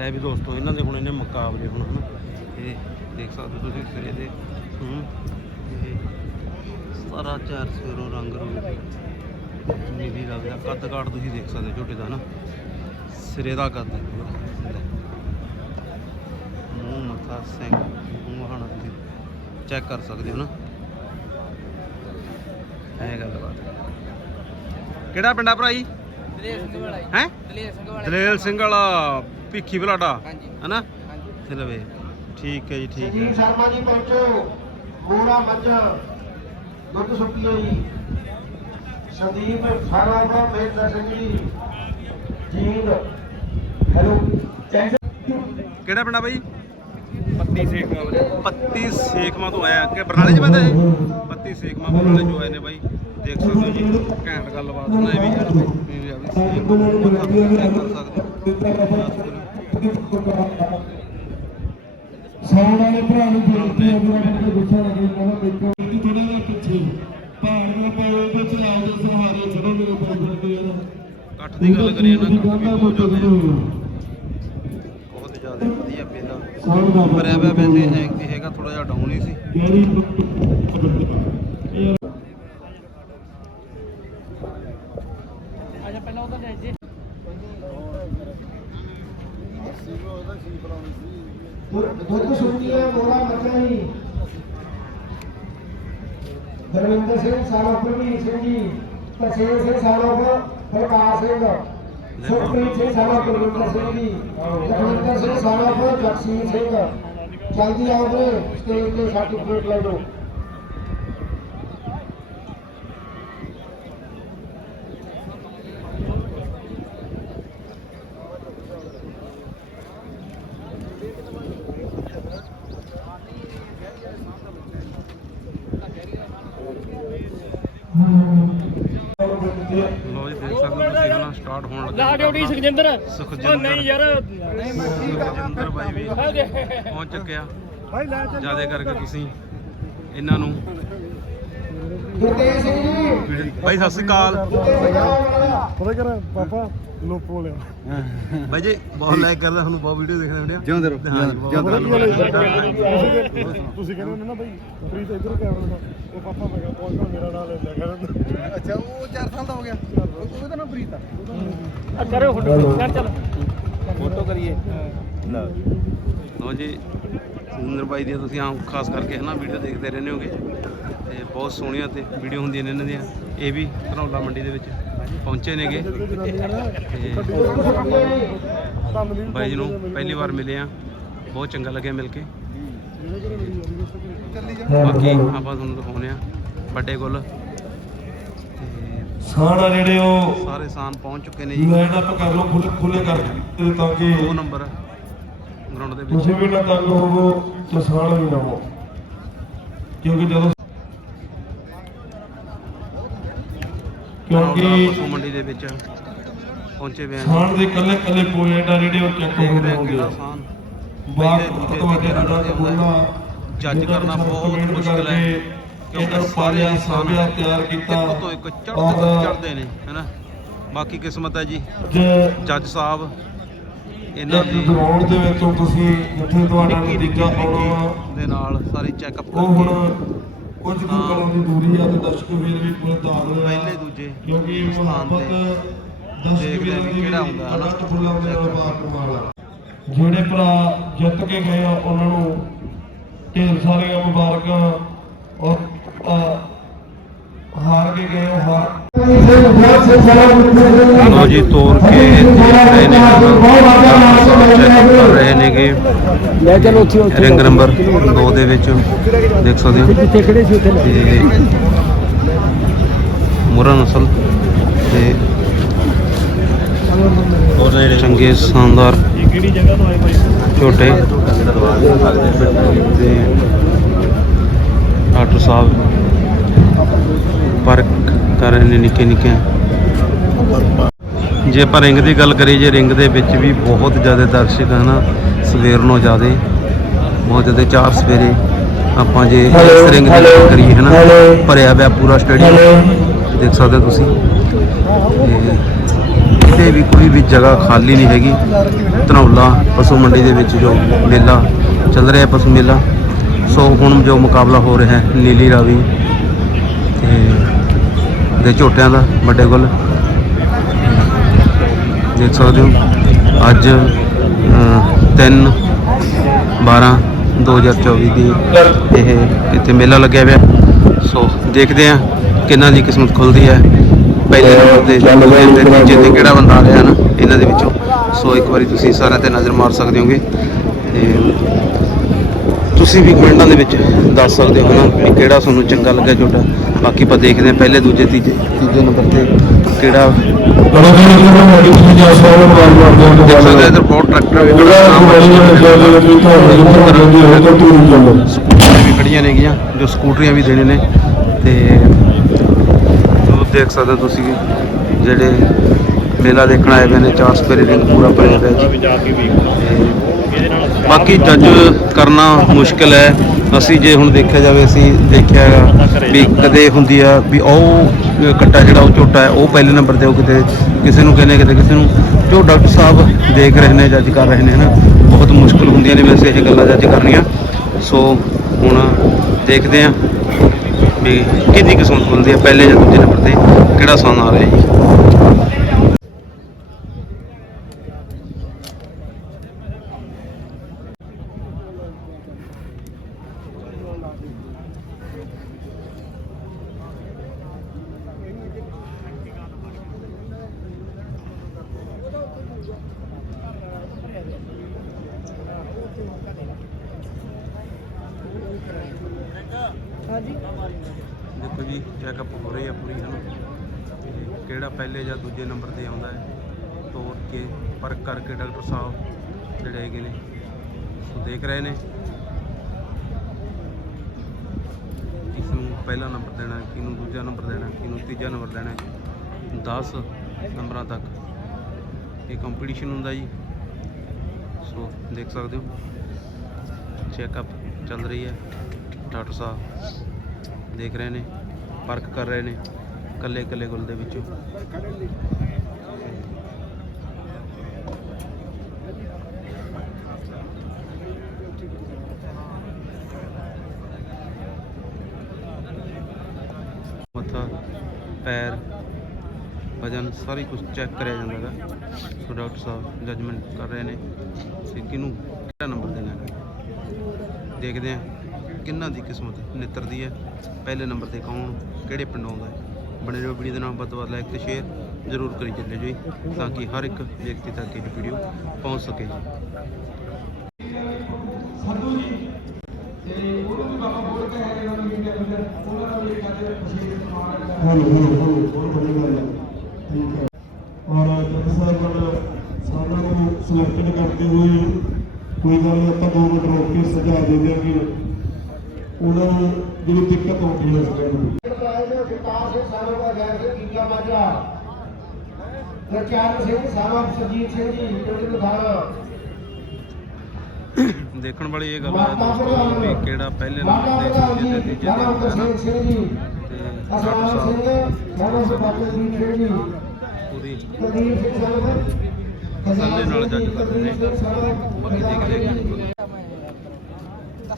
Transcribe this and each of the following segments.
ਲੈ ਵੀ ਦੋਸਤੋ, ਇਹਨਾਂ ਦੇ ਹੁਣ ਇਹਨੇ ਮੁਕਾਬਲੇ ਹੁਣ, ਹਨਾ? ਇਹ ਦੇਖ ਸਕਦੇ ਹੋ ਤੁਸੀਂ ਸਿਰੇ ਦੇ। ਹੂੰ। ਸਾਰਾ ਚਾਰ ਸਵੇਰੋਂ ਰੰਗ ਰੂਪ ਨੀਲੀ ਰੰਗ ਕੱਦ ਕਾਠ ਤੁਸੀਂ ਦੇਖ ਸਕਦੇ ਹੋ, ਝੋਟੇ ਦਾ ਨਾ ਸਿਰੇ ਦਾ ਕੱਦ ਮੂੰਹ, ਮੱਥਾ ਸਿੰਘ ਮੂੰਹ ਵਹਾਣਾ ਤੁਸੀਂ ਚੈੱਕ ਕਰ ਸਕਦੇ ਹੋ ਨਾ ਐ ਗੱਲਬਾਤ। ਹੈ। ਕਿਹੜਾ ਪਿੰਡਾ ਭਰਾ ਜੀ ਦਲੇਰ ਸਿੰਘ ਵਾਲਾ ਜੀ। ਹੈ? ਦਲੇਰ ਸਿੰਘ ਵਾਲਾ ਦਲੇਲ ਸਿੰਘ ਵਾਲਾ ਭਿੱਖੀ ਬਲਾਡਾ ਹਨਾ? ਹਾਂਜੀ। ਲਵੇ। ਠੀਕ ਹੈ ਜੀ ਠੀਕ ਜੀ ਹੈ ਸ਼ਰਮਾ ਜੀ ਪਹੁੰਚੋ। ਮੂੜਾ ਮੱਝ ਦੁੱਧ ਸੁੱਕੀ ਹੈ ਜੀ। ਸੰਦੀਪ ਸਾਰਾ ਦਾ ਮਹਿੰਦਰ ਸਿੰਘ ਜੀ। ਜੀਂਦ ਹੈਲੋ। ਕਿਹੜਾ ਪਿੰਡਾ ਬਾਈ? ਪੱਤੀ ਸੇਖਾਂ ਵਾਲੇ। ਪੱਤੀ ਸੇਖਵਾਂ ਤੋਂ ਆਇਆ ਕਿ ਬਰਨਾਲੇ ਚ ਬੰਦਾ ਇਹ? ਪੱਤੀ ਸੇਖਵਾਂ ਬਰਨਾਲੇ ਚੋਂ ਆਏ ਨੇ ਬਾਈ ਦੇਖ ਸਕਦੇ ਹੋ ਜੀ ਘੈਂਟ ਗੱਲਬਾਤ ਵੀ ਯਾਰ ਵੀ ਆ ਵੀ ਸੇਖ ਚੈੱਕ ਕਰ ਸਕਦੇ ਸੌਣ ਵਾਲੇ ਭਰਾ ਨੂੰ ਬੇਨਤੀ ਹੈ ਕਿ ਉਹਨਾਂ ਨੂੰ ਗੁੱਸਾ ਲੱਗੇ ਕਹਿੰਦਾ ਦੇਖੋ ਥੋੜਾ ਜਿਹਾ ਪਿੱਛੇ। ਪਹਾੜ ਦੇ ਪਏ ਤੇ ਚਲਾਓ ਦੇ ਸਹਾਰੇ ਛੜੇ ਮੇਰੇ ਉੱਪਰ ਫਿਰਦੇ ਆ। ਕੱਠ ਦੀ ਗੱਲ ਕਰੀਏ ਨਾ ਕੱਠ ਵੀ ਬਹੁਤ ਜ਼ਿਆਦਾ ਹੈ। ਬਹੁਤ ਜ਼ਿਆਦਾ ਵਧੀਆ ਪਹਿਲਾਂ ਸੌਣ ਦਾ ਭਰਿਆ ਪਿਆ ਵੈਸੇ ਹੈ ਹੈਗਾ ਥੋੜਾ ਜਿਹਾ ਡਾਊਨ ਹੀ ਸੀ। ਜਿਹੜੀ ਪਹਿਲਾਂ ਉਹਦਾ ਲੈ ਜੀ ਦੁੱਧ ਸੁਣਦੀ ਹੈ ਮੋੜਾ ਮੱਝਾਂ ਹੀ ਦਰਵਿੰਦਰ ਸਿੰਘ ਸਾਲਾ ਪ੍ਰਵੀਨ ਸਿੰਘ ਜੀ ਤਸੇਰ ਸਿੰਘ ਸਾਲਾ ਪ੍ਰਕਾਸ਼ ਸਿੰਘ। ਸੁਖਪ੍ਰੀਤ ਸਿੰਘ ਸਾਲਾ ਕੁਲਵਿੰਦਰ ਸਿੰਘ ਜੀ ਲਖਵਿੰਦਰ ਸਿੰਘ ਸਾਲਾ ਜਗਸੀਰ ਸਿੰਘ ਜਲਦੀ ਆਓ ਵੀਰੇ ਸਟੇਜ ਤੇ ਸਰਟੀਫਿਕੇਟ ਲੈ ਲਓ ਲੋ ਜੀ ਦੇਖ ਸਕਦੇ ਹੋ ਤੁਸੀਂ ਹਨਾ ਸਟਾਰਟ ਹੋਣ ਲੱਗਾ ਲਾ ਡਿਊਟੀ ਸੁਖਜਿੰਦਰ। ਨਹੀਂ ਯਾਰ। ਸੁਖਜਿੰਦਰ ਬਾਈ ਵੀ ਪਹੁੰਚ ਚੁੱਕਿਆ। ਜ਼ਿਆਦਾ ਕਰਕੇ ਤੁਸੀਂ ਇਹਨਾਂ ਨੂੰ। ਗੁਰਤੇਜ ਸਿੰਘ ਜੀ। ਬਾਈ ਸਤਿ ਸ੍ਰੀ ਅਕਾਲ। ਪਤਾ ਕਰ ਪਾਪਾ। ਲੋਪੋ ਲਿਆ ਬਾਈ ਜੀ ਬਹੁਤ ਲਾਈਕ ਕਰਦੇ ਤੁਹਾਨੂੰ ਬਹੁਤ ਵੀਡੀਓ ਦੇਖਦੇ ਹੁੰਦੇ ਆ ਜਿਉਂਦੇ ਰਹੋ, ਜਿਉਂਦੇ ਤੁਸੀਂ ਤੁਸੀਂ ਕਹਿੰਦੇ ਹੁੰਦੇ ਨਾ ਭਾਈ ਪ੍ਰੀਤ ਇਧਰ ਕੈਮਰਾ ਦਾ ਉਹ ਪਾਪਾ ਮੈਂ ਕਿਹਾ ਪਹੁੰਚ ਮੇਰਾ ਨਾਮ ਲੈ ਲਿਆ ਕਰ ਅੱਛਾ ਉਹ 4 ਸਾਲ ਦਾ ਹੋ ਗਿਆ। ਉਹ ਤਾਂ ਨਾ ਪ੍ਰੀਤ ਆ। ਆ ਕਰੋ ਫੋਟੋ ਕਰ ਚੱਲ। ਫੋਟੋ ਕਰੀਏ। ਲੋ। ਜੀ ਸੁੰਦਰ ਬਾਈ ਦੀਆਂ ਤੁਸੀਂ ਆਮ ਖਾਸ ਕਰਕੇ ਵੀਡੀਓ ਦੇਖਦੇ ਰਹਿੰਦੇ ਹੋਗੇ। ਤੇ ਬਹੁਤ ਸੋਹਣੀਆਂ ਤੇ ਵੀਡੀਓ ਹੁੰਦੀਆਂ ਨੇ ਇਹਨਾਂ ਦੀਆਂ। ਇਹ ਵੀ ਧਨੌਲਾ ਮੰਡੀ ਦੇ ਵਿੱਚ। ਪਹੁੰਚੇ ਨੇਗੇ। ਤੇ ਬਾਈ ਜੀ ਨੂੰ ਪਹਿਲੀ ਵਾਰ ਮਿਲੇ ਆ। ਬਹੁਤ ਚੰਗਾ ਲੱਗਿਆ ਮਿਲ ਕੇ। ਬਾਕੀ ਆਪਾਂ ਤੁਹਾਨੂੰ ਦਿਖਾਉਂਦੇ ਆ ਵੱਡੇ ਗੁੱਲ। ਤੇ ਸਾਣਾ ਜਿਹੜੇ ਉਹ ਸਾਰੇ ਸਾਨ ਪਹੁੰਚ ਚੁੱਕੇ ਨੇ ਜੀ। ਲਾਈਨ ਅਪ ਕਰ ਲਓ ਖੁੱਲੇ ਖੁੱਲੇ ਕਰ ਦਿਓ ਤਾਂ ਕਿ ਦੋ ਨੰਬਰ ਗਰਾਊਂਡ ਦੇ ਵਿੱਚ। ਤੁਸੀਂ ਵੀ ਨਾ ਤੰਗ ਹੋਵੋ ਤੇ ਸਾਣ ਵੀ ਨਾ ਹੋ। ਕਿਉਂਕਿ ਜਦੋਂ ਕਿਉਂਕਿ ਪਸ਼ੂ ਮੰਡੀ ਦੇ ਵਿੱਚ ਪਹੁੰਚੇ ਹੋਏ ਆ ਸਾਣ ਦੇ ਕੱਲੇ ਕੱਲੇ ਪੁਆਇੰਟ ਆ ਜਿਹੜੇ ਉਹ ਚੈੱਕ ਹੋਣੇ ਆ ਕਿਹੜਾ ਸਾਨ ਬਾਅਦ ਤੁਹਾਡੇ ਤੇ ਬੋਲਣਾ ਹੁੰਦਾ ਜੱਜ ਕਰਨਾ ਬਹੁਤ ਮੁਸ਼ਕਿਲ ਹੈ। ਕਿਉਂਕਿ ਸਾਰੇ ਸਾਰਿਆ ਤਿਆਰ ਕੀਤਾ। ਤੋਂ ਇੱਕ ਚੜ੍ਹਦੇ ਚੜ੍ਹਦੇ ਨੇ ਹੈਨਾ ਬਾਕੀ ਕਿਸਮਤ ਹੈ ਜੀ। ਜੱਜ ਸਾਹਿਬ ਇਹਨਾਂ ਦੀ ਗਰਾਊਂਡ ਦੇ ਵਿੱਚੋਂ ਤੁਸੀਂ ਜਿੱਥੇ ਤੁਹਾਡਾ ਨਤੀਜਾ ਆਉਣਾ ਦੇ ਨਾਲ ਸਾਰੀ ਚੈੱਕਅਪ ਕਰਕੇ ਕੁਝ ਕੁ ਕਲਾਂ ਦੀ ਦੂਰੀ ਆ ਤੇ ਦਰਸ਼ਕ ਵੀਰ ਵੀ ਪੂਰੇ ਦਾਖਲ ਪਹਿਲੇ ਦੂਜੇ ਕਿਉਂਕਿ ਮੁਹੱਬਤ ਦਰਸ਼ਕ ਵੀਰਾਂ ਦੀ ਕਿਹੜਾ ਹਨਾ। ਅਨੰਤ ਫੁੱਲਾਂ ਦੇ ਨਾਲ ਬਾਕਮਾਲ ਆ ਜਿਹੜੇ ਭਰਾ ਜਿੱਤ ਕੇ ਗਏ ਆ ਉਹਨਾਂ ਨੂੰ ਢੇਰ ਸਾਰੀਆਂ ਮੁਬਾਰਕਾਂ ਔਰ ਹਾਰ ਕੇ ਗਏ ਉਹ ਹਾਰ ਲੋ ਜੀ ਤੋਰ ਕੇ ਰਹੇ ਨੇ ਚੈੱਕ ਕਰ ਰਹੇ ਨੇਗੇ। ਲੈ ਚਲ ਉੱਥੇ ਰਿੰਗ ਨੰਬਰ 2 ਦੇ ਵਿੱਚ ਦੇਖ ਸਕਦੇ ਹੋ? ਕਿੱਥੇ ਖੜੇ ਸੀ ਉੱਥੇ? ਮੁਰਾ ਨਸਲ ਤੇ ਚੰਗੇ ਸ਼ਾਨਦਾਰ ਕਿਹੜੀ ਜਗ੍ਹਾ ਤੋਂ ਆਏ ਭਾਈ ਛੋਟੇ ਤੇ ਡਾਕਟਰ ਸਾਹਿਬ ਪਰਖ ਕਰ ਰਹੇ ਨੇ ਨਿੱਕੇ ਨਿੱਕੇ। ਜੇ ਆਪਾਂ ਰਿੰਗ ਦੀ ਗੱਲ ਕਰੀਏ ਜੇ ਰਿੰਗ ਦੇ ਵਿੱਚ ਵੀ ਬਹੁਤ ਜ਼ਿਆਦਾ ਦਰਸ਼ਕ ਹਨ ਸਵੇਰ ਨੂੰ ਜ਼ਿਆਦਾ ਬਹੁਤ ਜ਼ਿਆਦਾ ਚਾਰ ਸਵੇਰੇ ਆਪਾਂ ਜੇ ਇਸ ਰਿੰਗ ਦੀ ਗੱਲ ਕਰੀਏ ਹਨਾ? ਭਰਿਆ ਪਿਆ ਪੂਰਾ ਸਟੇਡੀਅਮ ਦੇਖ ਸਕਦੇ ਹੋ ਤੁਸੀਂ। ਕਿਤੇ ਵੀ ਕੋਈ ਵੀ ਜਗ੍ਹਾ ਖਾਲੀ ਨਹੀਂ ਹੈਗੀ। ਧਨੌਲਾ ਪਸ਼ੂ ਮੰਡੀ ਦੇ ਵਿੱਚ ਜੋ ਮੇਲਾ ਚੱਲ ਰਿਹਾ ਪਸ਼ੂ ਮੇਲਾ। ਸੋ ਹੁਣ ਜੋ ਮੁਕਾਬਲਾ ਹੋ ਰਿਹਾ ਹੈ ਨੀਲੀ ਰਾਵੀ ਦੇ ਝੋਟਿਆਂ ਦਾ ਵੱਡੇ ਗੁੱਲ। ਦੇਖ ਸਕਦੇ ਹੋ ਅੱਜ 3 12 2024 ਦੀ ਇਹ ਇੱਥੇ ਮੇਲਾ ਲੱਗਿਆ ਹੋਇਆ ਸੋ ਦੇਖਦੇ ਆ ਕਿੰਨਾਂ ਦੀ ਕਿਸਮਤ ਖੁੱਲਦੀ ਹੈ। ਪਹਿਲੇ ਨੰਬਰ ਤੇ ਦੂਜੇ ਤੇ ਤੀਜੇ ਤੇ ਕਿਹੜਾ ਬੰਦਾ ਆ ਰਿਹਾ ਨਾ ਇਹਨਾਂ ਦੇ ਵਿੱਚੋਂ। ਸੋ ਇੱਕ ਵਾਰੀ ਤੁਸੀਂ ਸਾਰਿਆਂ ਤੇ ਨਜ਼ਰ ਮਾਰ ਸਕਦੇ ਹੋਗੇ। ਤੇ ਤੁਸੀਂ ਵੀ ਕਮੈਂਟਾਂ ਦੇ ਵਿੱਚ ਦੱਸ ਸਕਦੇ ਹੋ ਨਾ ਵੀ ਕਿਹੜਾ ਤੁਹਾਨੂੰ ਚੰਗਾ ਲੱਗਿਆ ਝੋਟਾ। ਬਾਕੀ ਆਪਾਂ ਦੇਖਦੇ ਹਾਂ ਪਹਿਲੇ ਦੂਜੇ ਤੀਜੇ ਤੀਜੇ ਨੰਬਰ ਤੇ ਕਿਹੜਾ ਇੱਧਰ ਬਹੁਤ ਟਰੈਕਟਰ ਵੀ ਖੜਾ ਸਕੂਟਰੀਆਂ ਵੀ ਖੜੀਆਂ ਨੇਗੀਆਂ ਜੋ ਸਕੂਟਰੀਆਂ ਵੀ ਦੇਣੇ ਨੇ ਤੇ ਜੋ ਦੇਖ ਸਕਦੇ ਹੋ ਤੁਸੀਂ ਜਿਹੜੇ ਮੇਲਾ ਦੇਖਣ ਆਏ ਹੋਏ ਨੇ ਚਾਰ ਸਪੇਰੇ ਰਿੰਗ ਪੂਰਾ ਭਰਿਆ ਹੋਇਆ ਜੀ। ਬਾਕੀ ਜੱਜ ਕਰਨਾ ਮੁਸ਼ਕਲ ਹੈ ਅਸੀਂ ਜੇ ਹੁਣ ਦੇਖਿਆ ਜਾਵੇ, ਅਸੀਂ ਦੇਖਿਆ ਹੈਗਾ ਵੀ ਕਦੇ ਹੁੰਦੀ ਆ ਵੀ ਉਹ ਕੱਟਾ ਜਿਹੜਾ ਉਹ ਝੋਟਾ ਹੈ, ਉਹ ਪਹਿਲੇ ਨੰਬਰ ਤੇ ਉਹ ਕਿਤੇ ਕਿਸੇ ਨੂੰ ਕਹਿੰਦੇ, ਕਿਤੇ ਕਿਸੇ ਨੂੰ ਜੋ ਡਾਕਟਰ ਸਾਹਿਬ ਦੇਖ ਰਹੇ ਨੇ ਜੱਜ ਕਰ ਰਹੇ ਨੇ ਨਾ ਬਹੁਤ ਮੁਸ਼ਕਲ ਹੁੰਦੀਆਂ ਨੇ, ਵੈਸੇ ਇਹ ਗੱਲਾਂ ਜੱਜ ਕਰਨੀਆਂ। ਸੋ ਹੁਣ ਦੇਖਦੇ ਹਾਂ ਵੀ ਕਿਹਦੀ ਕਿਸਮਤ ਖੁੱਲਦੀ ਹੈ ਪਹਿਲੇ ਜਾਂ ਦੂਜੇ ਨੰਬਰ ਤੇ ਕਿਹੜਾ ਸੌਣ ਆ ਰਿਹਾ ਜੀ। ਦੇਖੋ ਜੀ ਚੈੱਕਅਪ ਹੋ ਰਹੀ ਹੈ ਪੂਰੀ ਹਨ? ਕਿਹੜਾ ਪਹਿਲੇ ਜਾਂ ਦੂਜੇ ਨੰਬਰ ਤੇ ਆਉਂਦਾ ਹੈ ਤੋੜ ਕੇ ਪਰਖ ਕਰਕੇ ਡਾਕਟਰ ਸਾਹਿਬ ਜਿਹੜੇ ਹੈਗੇ ਨੇ ਸੋ ਦੇਖ ਰਹੇ ਨੇ। ਕਿਸ ਨੂੰ ਪਹਿਲਾ ਨੰਬਰ ਦੇਣਾ ਹੈ, ਕਿਹਨੂੰ ਦੂਜਾ ਨੰਬਰ ਦੇਣਾ ਹੈ, ਕਿਹਨੂੰ ਤੀਜਾ ਨੰਬਰ ਦੇਣਾ ਹੈ 10 ਨੰਬਰਾਂ ਤੱਕ। ਇਹ ਕੰਪੀਟੀਸ਼ਨ ਹੁੰਦਾ ਜੀ। ਸੋ ਦੇਖ ਸਕਦੇ ਹੋ ਚੈੱਕਅਪ ਚੱਲ ਰਹੀ ਹੈ। ਡਾਕਟਰ ਸਾਹਿਬ ਦੇਖ ਰਹੇ ਨੇ ਪਰਖ ਕਰ ਰਹੇ ਨੇ ਕੱਲੇ ਕੱਲੇ ਗੁੱਲ ਦੇ ਵਿੱਚੋਂ। ਮੱਥਾ, ਪੈਰ, ਵਜਨ ਸਾਰੀ ਕੁਝ ਚੈੱਕ ਕਰਿਆ ਜਾਂਦਾ ਹੈਗਾ। ਸੋ ਡਾਕਟਰ ਸਾਹਿਬ ਜਜਮੈਂਟ ਕਰ ਰਹੇ ਨੇ। ਕਿ ਕਿਹਨੂੰ ਕਿਹੜਾ ਨੰਬਰ ਦੇਣਾ ਹੈ ਦੇਖਦੇ ਹਾਂ। ਕਿੰਨਾਂ ਦੀ ਕਿਸਮਤ ਨਿੱਤਰਦੀ ਹੈ? ਪਹਿਲੇ ਨੰਬਰ ਤੇ ਕੌਣ ਕਿਹੜੇ ਪਿੰਡ ਆਉਂਦਾ ਹੈ? ਬਣੇ ਰਹੋ ਵੀਡੀਓ ਦੇ ਨਾਲ ਵੱਧ ਤੋਂ ਵੱਧ ਲਾਈਕ ਤੇ ਸ਼ੇਅਰ ਜ਼ਰੂਰ ਕਰੀ ਚੱਲਿਓ ਜੀ ਤਾਂ ਕਿ ਹਰ ਇੱਕ ਵਿਅਕਤੀ ਤੱਕ ਇਹ ਵੀਡੀਓ ਪਹੁੰਚ ਸਕੇ ਜੀ। ਸੰਧੂ ਜੀ ਤੇ ਉਹਨੂੰ ਵੀ ਬਾਬਾ ਬੋਲ ਕੇ ਆਏ ਉਹਨਾਂ ਨੂੰ ਵੀ ਅੰਦਰ ਉਹਨਾਂ ਦਾ ਵੀ ਅੱਜ ਤਸਵੀਰ ਸਮਾਨ ਹਲੋ ਹਲੋ ਹਲੋ ਬਹੁਤ ਵਧੀਆ ਗੱਲ ਹੈ। ਠੀਕ ਹੈ। ਔਰ ਜੱਜ ਸਾਹਿਬ ਨਾਲ ਸਾਰਿਆਂ ਨੂੰ ਸਿਲੈਕਟਡ ਕਰਦੇ ਹੋਏ ਕੋਈ ਗੱਲ ਆਪਾਂ ਦੋ ਮਿੰਟ ਰੋਕ ਕੇ ਸਜਾ ਦੇ ਦਿਆਂਗੇ। ਉਹਨਾਂ ਨੂੰ ਜਿਹੜੀ ਦਿੱਕਤ ਆਉਂਦੀ ਹੈ ਆਏ ਨੇ ਵਿਕਾਸ ਸਿੰਘ ਸਾਰੋ ਦਾ ਗੈਰ ਸੇ ਕੀਆ ਮਾਜਰਾ ਗੁਰਚਰਨ ਸਿੰਘ ਸਾਰਾ ਸਰਜੀਤ ਸਿੰਘ ਜੀ ਪਿੰਡ ਲੁਧਿਆਣਾ ਦੇਖਣ ਵਾਲੀ ਇਹ ਗੱਲ ਹੈ ਦੋਸਤੋ ਵੀ ਕਿਹੜਾ ਪਹਿਲੇ ਨੰਬਰ ਤੇ ਦੂਜੇ ਤੇ ਤੀਜੇ ਤੇ ਸਿੰਘ ਸਿੰਘ ਜੀ ਸਾਹਿਬ ਸਿੰਘ ਸਾਰਾ ਸੁਭਾਸ਼ ਸਿੰਘ ਜੀ ਪੂਰੀ। ਕੁਲਦੀਪ ਸਿੰਘ ਸਾਰਾ ਤਸੱਲੀ ਨਾਲ ਜੱਜ ਕਰਦੇ ਨੇ। ਸਿੰਘ ਬਾਕੀ ਦੇਖਦੇ ਹਾਂ।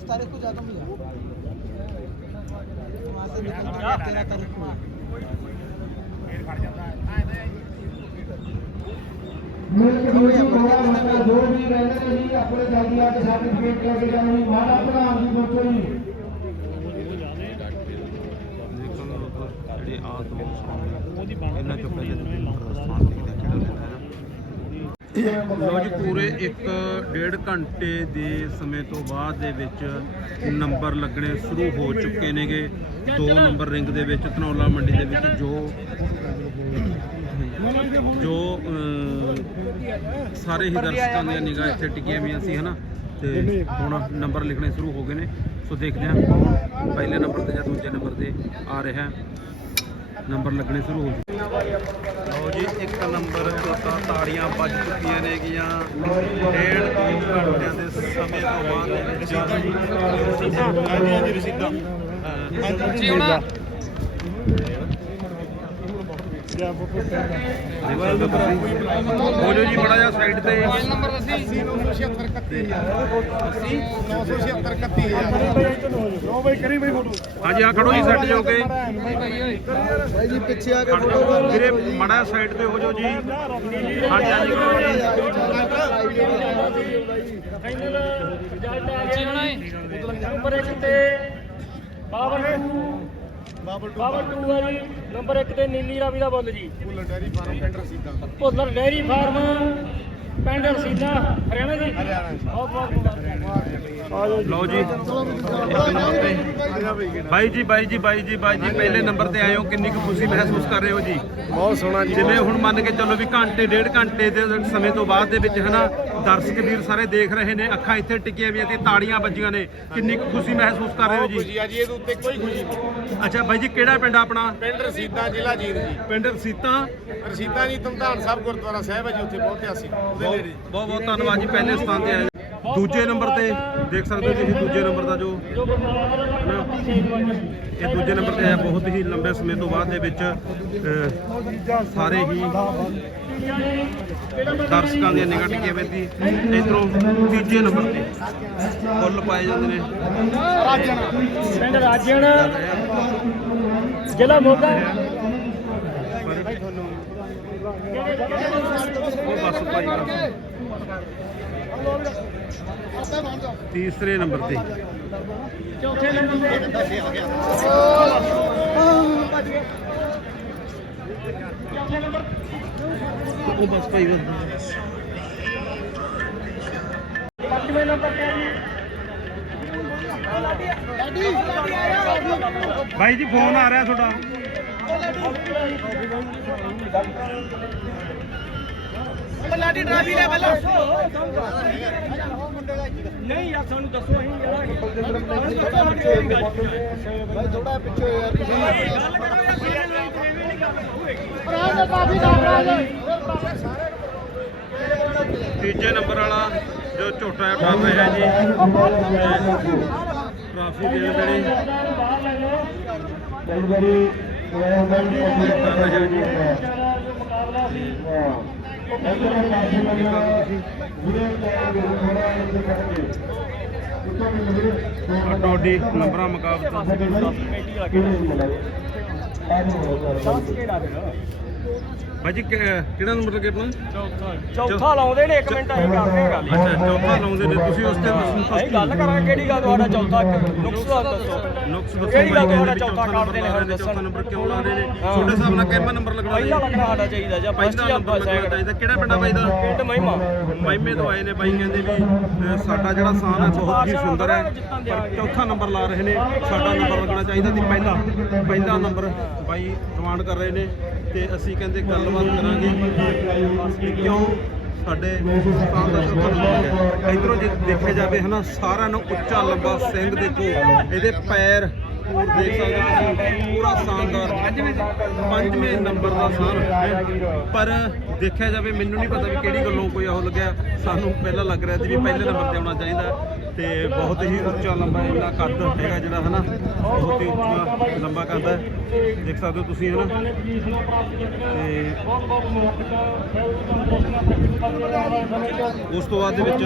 दस तारीख को जाता हूँ भैया वहाँ से निकल के तेरह तारीख को ਮਿਲਕ ਜੀ ਕੋਲਾ ਮਸਲਾ ਜੋ ਵੀ ਰਹਿੰਦੇ ਨੇ ਜੀ ਆਪਣੇ ਜਲਦੀ ਆ ਕੇ ਸਰਟੀਫਿਕੇਟ ਲੈ ਕੇ ਜਾਣਾ ਜੀ ਮਾੜਾ ਪ੍ਰਧਾਨ ਜੀ ਦੋਸਤੋ ਜੀ ਦੇਖੋ ਨਾ ਉੱਪਰ ਜਿਹੜੇ ਆ ਦੋ ਸੌ ਇਹਨਾਂ ਚੋਂ ਪਹਿਲੇ ਦੂਜੇ ਨੰਬਰ ਲੋ ਜੀ, ਪੂਰੇ 1 ਡੇਢ ਘੰਟੇ ਦੇ ਸਮੇਂ ਤੋਂ ਬਾਅਦ ਦੇ ਵਿੱਚ ਨੰਬਰ ਲੱਗਣੇ ਸ਼ੁਰੂ ਹੋ ਚੁੱਕੇ ਨੇਗੇ। ਦੋ ਨੰਬਰ ਰਿੰਗ ਦੇ ਵਿੱਚ, ਧਨੌਲਾ ਮੰਡੀ ਦੇ ਵਿੱਚ ਜੋ ਜੋ ਸਾਰੇ ਹੀ ਦਰਸ਼ਕਾਂ ਦੀਆਂ ਨਿਗਾਹ ਇੱਥੇ ਟਿਕੀਆਂ ਹੋਈਆਂ ਸੀ, ਹਨਾ? ਤੇ ਹੁਣ ਨੰਬਰ ਲਿਖਣੇ ਸ਼ੁਰੂ ਹੋ ਗਏ ਨੇ। ਸੋ ਦੇਖਦੇ ਹਾਂ ਕੌਣ ਪਹਿਲੇ ਨੰਬਰ ਤੇ ਜਾਂ ਦੂਜੇ ਨੰਬਰ ਤੇ ਆ ਰਿਹਾ। ਨੰਬਰ ਲੱਗਣੇ ਸ਼ੁਰੂ ਹੋ ਚੁੱਕੇ। ਲਓ ਜੀ ਇੱਕ ਨੰਬਰ ਤਾਂ ਤਾੜੀਆਂ ਵੱਜ ਚੁੱਕੀਆਂ ਨੇਗੀਆਂ ਡੇਢ ਦੋ ਘੰਟਿਆਂ ਦੇ ਸਮੇਂ ਤੋਂ ਬਾਅਦ ਦੇ ਵਿੱਚ ਹਾਂਜੀ ਹਾਂਜੀ ਰਸੀਦਾਂ। ਜਾਂ ਦੇਖ ਸਕਦੇ ਹੋ ਜੀ ਮਾੜਾ ਜਿਹਾ ਸਾਈਡ ਤੇ। ਮੋਬਾਈਲ ਨੰਬਰ ਦੱਸੀ। 97631 ਲੋ ਬਾਈ ਕਰੀ ਬਾਈ ਫੋਟੋ ਹਾਂਜੀ ਆ ਖੜੋ ਜੀ ਸੈੱਟ ਹੋ ਕੇ। ਬਾਈ ਜੀ ਪਿੱਛੇ ਆ ਕੇ ਫੋਟੋ ਕਰ ਵੀਰੇ ਮਾੜਾ ਸਾਈਡ ਤੇ ਹੋ ਜਾਓ ਜੀ। ਹਾਂਜੀ ਹਾਂਜੀ। ਕਰੋ ਜੀ ਫਾਈਨਲ ਰਿਜ਼ਲਟ ਆ ਗਿਆ ਉੱਪਰ ਇੱਕ ਤੇ 52 ਬਾਬਲ ਬਾਬਰ 2 ਆ ਜੀ ਨੰਬਰ 1 ਤੇ ਨੀਲੀ ਰਾਵੀ ਦਾ ਬੁੱਲ ਜੀ। ਟੂਲ ਡੈਰੀ ਫਾਰਮ ਟੈਂਡਰ ਸੀਦਾ। ਭੁੱਲਰ ਡੈਰੀ ਫਾਰਮ ਪਿੰਡ ਰਸੀਦਾ ਹਰਿਆਣਾ ਜੀ। ਹਰਿਆਣਾ ਜੀ। ਬਹੁਤ ਬਹੁਤ ਮੁਬਾਰਕਾਂ ਲਓ ਜੀ। ਬਾਈ ਜੀ ਬਾਈ ਜੀ ਬਾਈ ਜੀ ਬਾਈ ਜੀ ਪਹਿਲੇ ਨੰਬਰ ਤੇ ਆਏ ਹੋ ਕਿੰਨੀ ਕੁ ਖੁਸ਼ੀ ਮਹਿਸੂਸ ਕਰ ਰਹੇ ਹੋ ਜੀ? ਬਹੁਤ ਸੋਹਣਾ ਜੀ ਜਿਵੇਂ ਹੁਣ ਮੰਨ ਕੇ ਚੱਲੋ ਵੀ ਘੰਟੇ ਡੇਢ ਘੰਟੇ ਦੇ ਸਮੇਂ ਤੋਂ ਬਾਅਦ ਦੇ ਵਿੱਚ ਹਨਾ ਦਰਸ਼ਕ ਵੀਰ ਸਾਰੇ ਦੇਖ ਰਹੇ ਨੇ ਅੱਖਾਂ ਇੱਥੇ ਟਿਕੀਆਂ ਵੀਆਂ ਤੇ ਤਾੜੀਆਂ ਵੱਜੀਆਂ ਨੇ। ਕਿੰਨੀ ਕੁ ਖੁਸ਼ੀ ਮਹਿਸੂਸ ਕਰ ਰਹੇ ਹੋ ਜੀ? ਖੁਸ਼ੀ ਆ ਜੀ ਇਹਦੇ ਉੱਤੇ ਕੋਈ ਖੁਸ਼ੀ ਨਹੀਂ। ਅੱਛਾ ਬਾਈ ਜੀ ਕਿਹੜਾ ਪਿੰਡ ਆ ਆਪਣਾ? ਪਿੰਡ ਰਸੀਦਾ ਜ਼ਿਲ੍ਹਾ ਜੀਂਦ ਜੀ। ਪਿੰਡ ਰਸੀਤਾ ਰਸੀਦਾ ਜੀ ਤਮਧਾਨ ਸਾਹਿਬ ਗੁਰਦੁਆਰਾ ਸਾਹਿਬ ਹੈ ਜੀ ਉੱਥੇ ਬਹੁਤ ਇਤਿਹਾਸਿਕ ਉਹਦੇ ਬਹੁਤ ਨੇੜੇ ਬਹੁਤ ਬਹੁਤ ਧੰਨਵਾਦ ਜੀ ਪਹਿਲੇ ਸਥਾਨ ਤੇ ਆਏ। ਦੂਜੇ ਨੰਬਰ ਤੇ ਦੇਖ ਸਕਦੇ ਹੋ ਤੁਸੀਂ ਦੂਜੇ ਨੰਬਰ ਦਾ ਜੋ ਇਹ ਦੂਜੇ ਨੰਬਰ ਤੇ ਆਇਆ ਬਹੁਤ ਹੀ ਲੰਬੇ ਸਮੇਂ ਤੋਂ ਬਾਅਦ ਦੇ ਵਿੱਚ ਅਹ, ਸਾਰੇ ਹੀ ਦਰਸ਼ਕਾਂ ਦੀਆਂ ਨਿਗਾਹ ਟਿਕੀਆਂ ਪੈਂਦੀ ਇਧਰੋਂ ਤੀਜੇ ਨੰਬਰ ਤੇ ਫੁੱਲ ਪਾਏ ਜਾਂਦੇ ਨੇ। ਪਿੰਡ ਰਾਜਣ ਜ਼ਿਲ੍ਹਾ ਮੋਗਾ। ਉਹ ਬਸ ਭਾਈ ਤੀਸਰੇ ਨੰਬਰ ਤੇ। ਚੌਥੇ ਨੰਬਰ ਤੇ। ਬਸ ਭਾਈ ਬਸ ਜੀ ਫੋਨ ਆ ਰਿਹਾ ਤੁਹਾਡਾ। ਲਾਡੀ ਡਰਾਵੀ ਲੈ ਪਹਿਲਾਂ। ਤੀਜੇ ਨੰਬਰ ਵਾਲਾ ਜੋ ਝੋਟਾ ਕਰ ਰਿਹਾ ਜੀ। ਟਰਾਫੀ ਦੇ ਵੇਲੇ ਕਈ ਵਾਰੀ ਉਹ ਬੰਦ ਕਰ ਰਿਹਾ ਜੀ। ਇੱਧਰ ਨੰਬਰਾਂ ਮੁਕਾਬਲਾ ਵੀਰੇ ਕਹਿ ਗਏ ਥੋੜਾ ਇੱਧਰ ਕੱਟ ਕੇ ਉੱਤੋਂ ਵੀ ਵੀਰੇ ਡੋਡੀ ਨੰਬਰਾਂ ਮੁਕਾਬਲਾ ਭਾਈ ਜੀ ਕਿ- ਕਿਹੜਾ ਨੰਬਰ ਲੱਗੇ ਆਪਣਾ? ਚੌਥਾ। ਲਾਉਂਦੇ ਨੇ 1 ਮਿੰਟ ਅਸੀਂ ਕਰਦੇ ਗੱਲ ਅੱਛਾ ਚੌਥਾ ਲਾਉਂਦੇ ਨੇ ਤੁਸੀਂ ਉਸ ਤੇ ਅਸੀਂ ਗੱਲ ਕਰਾਂਗੇ ਕਿਹੜੀ ਗੱਲ ਤੁਹਾਡਾ ਚੌਥਾ ਨੁਕਸ ਦਾ ਦੱਸੋ। ਨੁਕਸ ਦੱਸੋ ਕਿਹੜੀ ਗੱਲ ਤੁਹਾਡਾ ਚੌਥਾ ਕੱਢਦੇ ਨੇ ਦੱਸਣ। ਨੰਬਰ ਕਿਉਂ ਲਾ ਰਹੇ ਨੇ? ਤੁਹਾਡੇ ਹਿਸਾਬ ਨਾਲ ਕਿੰਨਾ ਨੰਬਰ ਲੱਗਣਾ ਪਹਿਲਾ ਲੱਗਣਾ ਸਾਡਾ ਚਾਹੀਦਾ ਜਾਂ ਫਸਟ ਪਹਿਲਾ ਜਾਂ ਨੰਬਰ ਲੱਗਣਾ ਚਾਹੀਦਾ। ਕਿਹੜਾ ਪਿੰਡ ਆ ਬਾਈ ਦਾ? ਪਿੰਡ ਮਹਿਮਾ। ਮਾਈਮੇ ਤੋਂ ਆਏ ਨੇ ਬਾਈ ਕਹਿੰਦੇ ਵੀ ਅਹ, ਸਾਡਾ ਜਿਹੜਾ ਸਾਨ ਹੈ ਬਹੁਤ ਹੀ ਸੁੰਦਰ ਹੈ। ਪਰ ਚੌਥਾ ਨੰਬਰ ਲਾ ਰਹੇ ਨੇ ਸਾਡਾ ਨੰਬਰ ਲੱਗਣਾ ਚਾਹੀਦਾ ਤੇ ਪਹਿਲਾ। ਪਹਿਲਾ ਨੰਬਰ ਬਾਈ ਡਿਮਾਂਡ ਕਰ ਰਹੇ ਨੇ ਤੇ ਅਸੀਂ ਕਹਿੰਦੇ ਗੱਲਬਾਤ ਕਰਾਂਗੇ ਕਿ ਕਿਉਂ ਸਾਡੇ ਪਾਕਿਸਤਾਨ ਦਾ ਚੌਥਾ ਹੈ। ਇਧਰੋਂ ਜੇ ਦੇਖਿਆ ਜਾਵੇ ਹਨਾ, ਸਾਰਿਆਂ ਨੂੰ ਉੱਚਾ ਲੰਬਾ ਸਿੰਘ ਦੇਖੋ, ਇਹਦੇ ਪੈਰ ਹੋਰ ਦੇਖ ਸਕਦੇ ਤੁਸੀਂ, ਪੂਰਾ ਸ਼ਾਨਦਾਰ। ਪੰਜਵੇਂ ਨੰਬਰ ਦਾ ਸਾਨ ਪਰ ਦੇਖਿਆ ਜਾਵੇ, ਮੈਨੂੰ ਨਹੀਂ ਪਤਾ ਵੀ ਕਿਹੜੀ ਗੱਲੋਂ ਕੋਈ ਉਹ ਲੱਗਿਆ। ਸਾਨੂੰ ਪਹਿਲਾਂ ਲੱਗ ਰਿਹਾ ਸੀ ਵੀ ਪਹਿਲੇ ਨੰਬਰ ਤੇ ਆਉਣਾ ਚਾਹੀਦਾ ਤੇ ਬਹੁਤ ਹੀ ਉੱਚਾ ਲੰਬਾ ਇਹਨਾਂ ਕੱਦ ਹੈਗਾ ਜਿਹੜਾ ਹਨਾ ਬਹੁਤ ਹੀ ਉੱਚਾ ਲੰਬਾ ਕੱਦ ਹੈ। ਦੇਖ ਸਕਦੇ ਹੋ ਤੁਸੀਂ ਹਨਾ। ਤੇ ਉਸ ਤੋਂ ਬਾਅਦ ਦੇ ਵਿੱਚ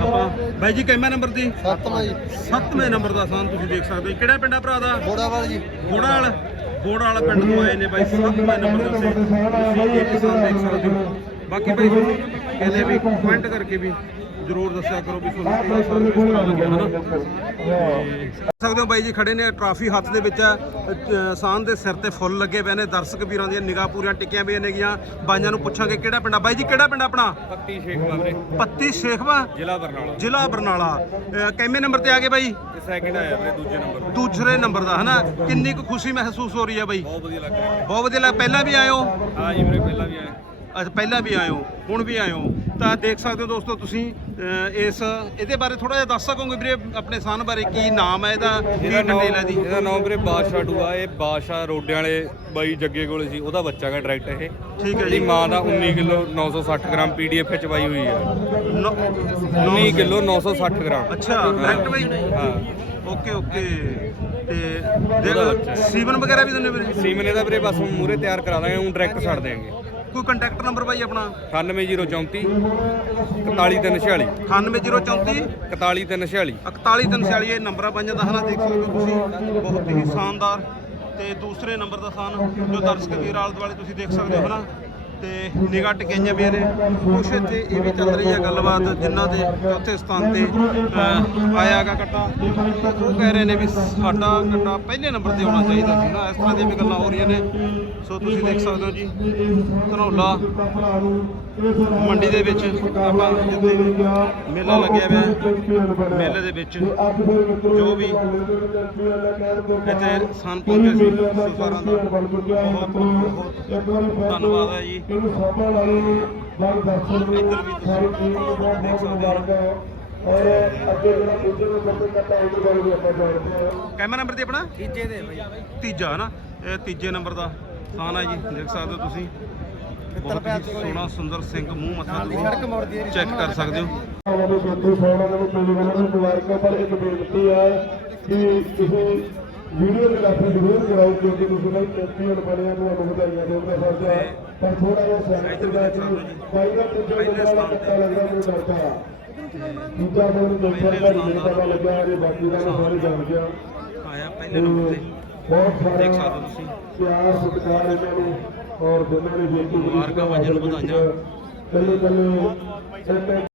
ਆਪਾਂ ਬਾਈ ਜੀ ਕਿੰਨਾ ਨੰਬਰ ਦੀ? 7ਵਾਂ ਜੀ। ਨੰਬਰ ਦਾ ਸਾਨ ਤੁਸੀਂ ਦੇਖ ਸਕਦੇ ਹੋ। ਕਿਹੜਾ ਪਿੰਡਾ ਭਰਾ ਦਾ? ਗੋੜਾਵਾਲ ਜੀ। ਗੋੜਾਵਾਲ ਗੋੜਾਵਾਲ ਪਿੰਡ ਤੋਂ ਆਏ ਨੇ ਬਾਈ 7ਵੇਂ ਨੰਬਰ ਦੇ ਉੱਤੇ। ਤੁਸੀਂ ਇਹ ਕਿਸਾਨ ਦੇਖ ਸਕਦੇ ਹੋ। ਬਾਕੀ ਬਾਈ ਕਹਿੰਦੇ ਵੀ ਕਮੈਂਟ ਕਰਕੇ ਵੀ ਜਰੂਰ ਦੱਸਿਆ ਕਰੋ ਵੀ ਤੁਹਾਨੂੰ ਲੱਗਿਆ ਹਨਾ ਤੇ ਦੇਖ ਸਕਦੇ ਹੋ ਬਾਈ ਜੀ ਖੜੇ ਨੇ ਟਰਾਫੀ ਹੱਥ ਦੇ ਵਿੱਚ ਹੈ ਸਾਨ ਦੇ ਸਿਰ ਤੇ ਫੁੱਲ ਲੱਗੇ ਪਏ ਨੇ ਦਰਸ਼ਕ ਵੀਰਾਂ ਦੀਆਂ ਨਿਗਾਹ ਪੂਰੀਆਂ ਟਿੱਕੀਆਂ ਪਈਆਂ ਨੇਗੀਆਂ। ਬਾਈਆਂ ਨੂੰ ਪੁੱਛਾਂਗੇ ਕਿਹੜਾ ਪਿੰਡ ਆ? ਬਾਈ ਜੀ ਕਿਹੜਾ ਪਿੰਡ ਆਪਣਾ? ਪੱਤੀ ਸ਼ੇਖ ਬਾਬਰੇ ਪੱਤੀ ਸ਼ੇਖਵਾ ਜ਼ਿਲ੍ਹਾ ਬਰਨਾਲਾ। ਜ਼ਿਲ੍ਹਾ ਬਰਨਾਲਾ। ਕਿੰਨੇ ਨੰਬਰ ਤੇ ਆ ਗਏ ਬਾਈ? ਸੈਕਿੰਡ ਆਇਆ ਵੀਰੇ ਦੂਜੇ ਨੰਬਰ ਦੂਸਰੇ ਨੰਬਰ ਦਾ ਹਨਾ? ਕਿੰਨੀ ਕੁ ਖੁਸ਼ੀ ਮਹਿਸੂਸ ਹੋ ਰਹੀ ਹੈ ਬਾਈ? ਬਹੁਤ ਵਧੀਆ ਲੱਗ ਰਿਹਾ। ਬਹੁਤ ਵਧੀਆ ਲੱਗ ਪਹਿਲਾਂ ਵੀ ਆਇਓ? ਹਾਂ ਜੀ ਵੀਰੇ ਪਹਿਲਾਂ ਵੀ ਆਇਆ ਅੱਛਾ ਪਹਿਲਾਂ ਵੀ ਆਇਓ ਹੁਣ ਵੀ ਆਇਓ। ਤਾਂ ਦੇਖ ਸਕਦੇ ਹੋ ਦੋਸਤੋ ਤੁਸੀਂ ਇਸ ਇਹਦੇ ਬਾਰੇ ਥੋੜਾ ਜਿਹਾ ਦੱਸ ਸਕੋਗੇ ਵੀਰੇ ਆਪਣੇ ਸਨ ਬਾਰੇ ਕੀ ਨਾਮ ਹੈ ਇਹਦਾ ਕੀ ਡਿਟੇਲ ਹੈ ਦੀ ਇਹਦਾ ਨਾਮ ਵੀਰੇ ਬਾਦਸ਼ਾਹ ਟੂਆ ਇਹ ਬਾਦਸ਼ਾਹ ਰੋਡਿਆਂ ਵਾਲੇ ਬਾਈ ਜੱਗੇ ਕੋਲੇ ਸੀ ਉਹਦਾ ਬੱਚਾ ਹੈ ਡਾਇਰੈਕਟ ਇਹ। ਠੀਕ ਹੈ ਜੀ। ਮਾਂ ਦਾ 19 ਕਿਲੋ 960 ਗ੍ਰਾਮ ਪੀਡੀਐਫ ਵਿੱਚ ਪਾਈ ਹੋਈ ਹੈ। ਨੌ- 19 ਕਿਲੋ 960 ਗ੍ਰਾਮ। ਅੱਛਾ ਡਾਇਰੈਕਟ ਬਾਈ? ਹਾਂ। Okay okay. ਤੇ। ਦੇਖ ਸੀਵਨ ਵਗੈਰਾ ਵੀ ਦਿੰਦੇ ਵੀਰੇ? ਸੀਮਨ ਇਹਦਾ ਵੀਰੇ ਬਸ ਮੂਰੇ ਤਿਆਰ ਕਰਾ ਦਾਂਗੇ ਉਹ ਡਾਇਰੈਕਟ ਛੱਡ ਦੇਾਂਗੇ ਕੋਈ ਕੰਟੈਕਟ ਨੰਬਰ ਬਾਈ ਆਪਣਾ? 98034 41346 98034 41346 41346 ਇਹ ਨੰਬਰ ਆ ਬਾਈਆਂ ਦਾ ਹਨਾ ਦੇਖ ਸਕਦੇ ਹੋ ਤੁਸੀਂ। ਬਹੁਤ ਹੀ ਸ਼ਾਨਦਾਰ ਤੇ ਦੂਸਰੇ ਨੰਬਰ ਦਾ ਸਥਾਨ ਜੋ ਦਰਸ਼ਕ ਵੀਰ ਆਲੇ ਦੁਆਲੇ ਤੁਸੀਂ ਦੇਖ ਸਕਦੇ ਹੋ ਹਨਾ। ਤੇ ਨਿਗਾਹ ਟਿਕਾਈਆਂ ਵੀ ਨੇ ਕੁਛ ਇੱਥੇ ਇਹ ਵੀ ਚੱਲ ਰਹੀ ਹੈ ਗੱਲਬਾਤ ਜਿਨ੍ਹਾਂ ਦੇ ਚੌਥੇ ਸਥਾਨ ਤੇ ਆਇਆਗਾ ਕੱਟਾ। ਉਹ ਕਹਿ ਰਹੇ ਨੇ ਵੀ ਸਾਡਾ ਕੱਟਾ ਪਹਿਲੇ ਨੰਬਰ ਤੇ ਆਉਣਾ ਚਾਹੀਦਾ ਸੀ ਨਾ ਇਸ ਤਰ੍ਹਾਂ ਦੀਆਂ ਵੀ ਗੱਲਾਂ ਹੋ ਰਹੀਆਂ ਨੇ। ਸੋ ਤੁਸੀਂ ਦੇਖ ਸਕਦੇ ਹੋ ਜੀ ਧਨੌਲਾ ਮੰਡੀ ਦੇ ਵਿੱਚ ਆਪਾਂ ਜਿੱਥੇ ਮੇਲਾ ਲੱਗਿਆ ਹੋਇਆ ਮੇਲੇ ਦੇ ਵਿੱਚ ਜੋ ਵੀ ਇੱਥੇ ਸਨ ਪਹੁੰਚੇ ਸੀ ਦਾ ਬਹੁਤ ਬਹੁਤ ਧੰਨਵਾਦ ਹੈ ਜੀ। ਇੱਧਰ ਵੀ ਤੁਸੀਂ ਔਰ ਅੱਗੇ ਜਿਹੜਾ ਦੂਜੇ ਨੰਬਰ ਤੇ ਕੱਟਾ ਉਹਦੇ ਬਾਰੇ ਵੀ ਆਪਾਂ ਜਾਣਦੇ ਹਾਂ। ਕੈਮਰਾ ਨੰਬਰ ਤੇ ਆਪਣਾ? ਤੀਜੇ ਦੇ ਬਾਈ। ਤੀਜਾ ਨਾ? ਇਹ ਤੀਜੇ ਨੰਬਰ ਦਾ। ਸਥਾਨ ਹੈ ਜੀ ਦੇਖ ਸਕਦੇ ਹੋ ਤੁਸੀਂ। ਬਹੁਤ ਹੀ ਸੋਹਣਾ ਸੁੰਦਰ ਸਿੰਘ ਮੂੰਹ ਮੱਥਾ ਤੁਸੀਂ ਚੈੱਕ ਕਰ ਸਕਦੇ ਹੋ। ਉਹਨਾਂ ਦੇ ਬੇਟੇ ਸੋਹਣਾ ਨੂੰ ਮੇਰੇ ਵੱਲੋਂ ਵੀ ਮੁਬਾਰਕਾਂ ਪਰ ਇੱਕ ਬੇਨਤੀ ਹੈ ਕਿ ਤੁਸੀਂ ਵੀਡੀਓਗ੍ਰਾਫੀ ਜ਼ਰੂਰ ਕਰਾਓ ਕਿਉਂਕਿ ਤੁਸੀਂ ਬਾਈ ਚੈਂਪੀਅਨ ਬਣਿਆ ਨੂੰ ਵਧਾਈਆਂ ਦੇਵਾਂਗਾ ਸਾਡਾ ਪਰ ਥੋੜਾ ਜਿਹਾ ਸਹਿਮਤ ਦਾ ਕਿ ਬਾਈ ਦਾ ਤੀਜਾ ਨੰਬਰ ਵਾਲਾ ਕੱਟਾ ਲੱਗਦਾ ਮੈਨੂੰ ਡਰਦਾ ਆ ਤੀਜਾ ਮੈਨੂੰ ਦੇਖਿਆ ਤਾਂ ਨਹੀਂ ਪਤਾ ਲੱਗਿਆ ਇਹ ਬਾਕੀ ਦਾ ਸਾਰੇ ਜਾਣ ਗਿਆ। ਆਇਆ ਪਹਿਲੇ ਨੰਬਰ ਤੇ। ਬਹੁਤ ਸਾਰਾ ਦੇਖ ਸਕਦੇ ਤੁਸੀਂ ਪਿਆਰ ਸਤਿਕਾਰ ਇਹਨਾਂ ਨੂੰ ਔਰ ਜਿਨ੍ਹਾਂ ਨੇ ਜੇਤੂ ਮੁਬਾਰਕਾਂ ਬਾਈਆਂ ਨੂੰ ਵਧਾਈਆਂ। ਕੱਲੇ ਕੱਲੇ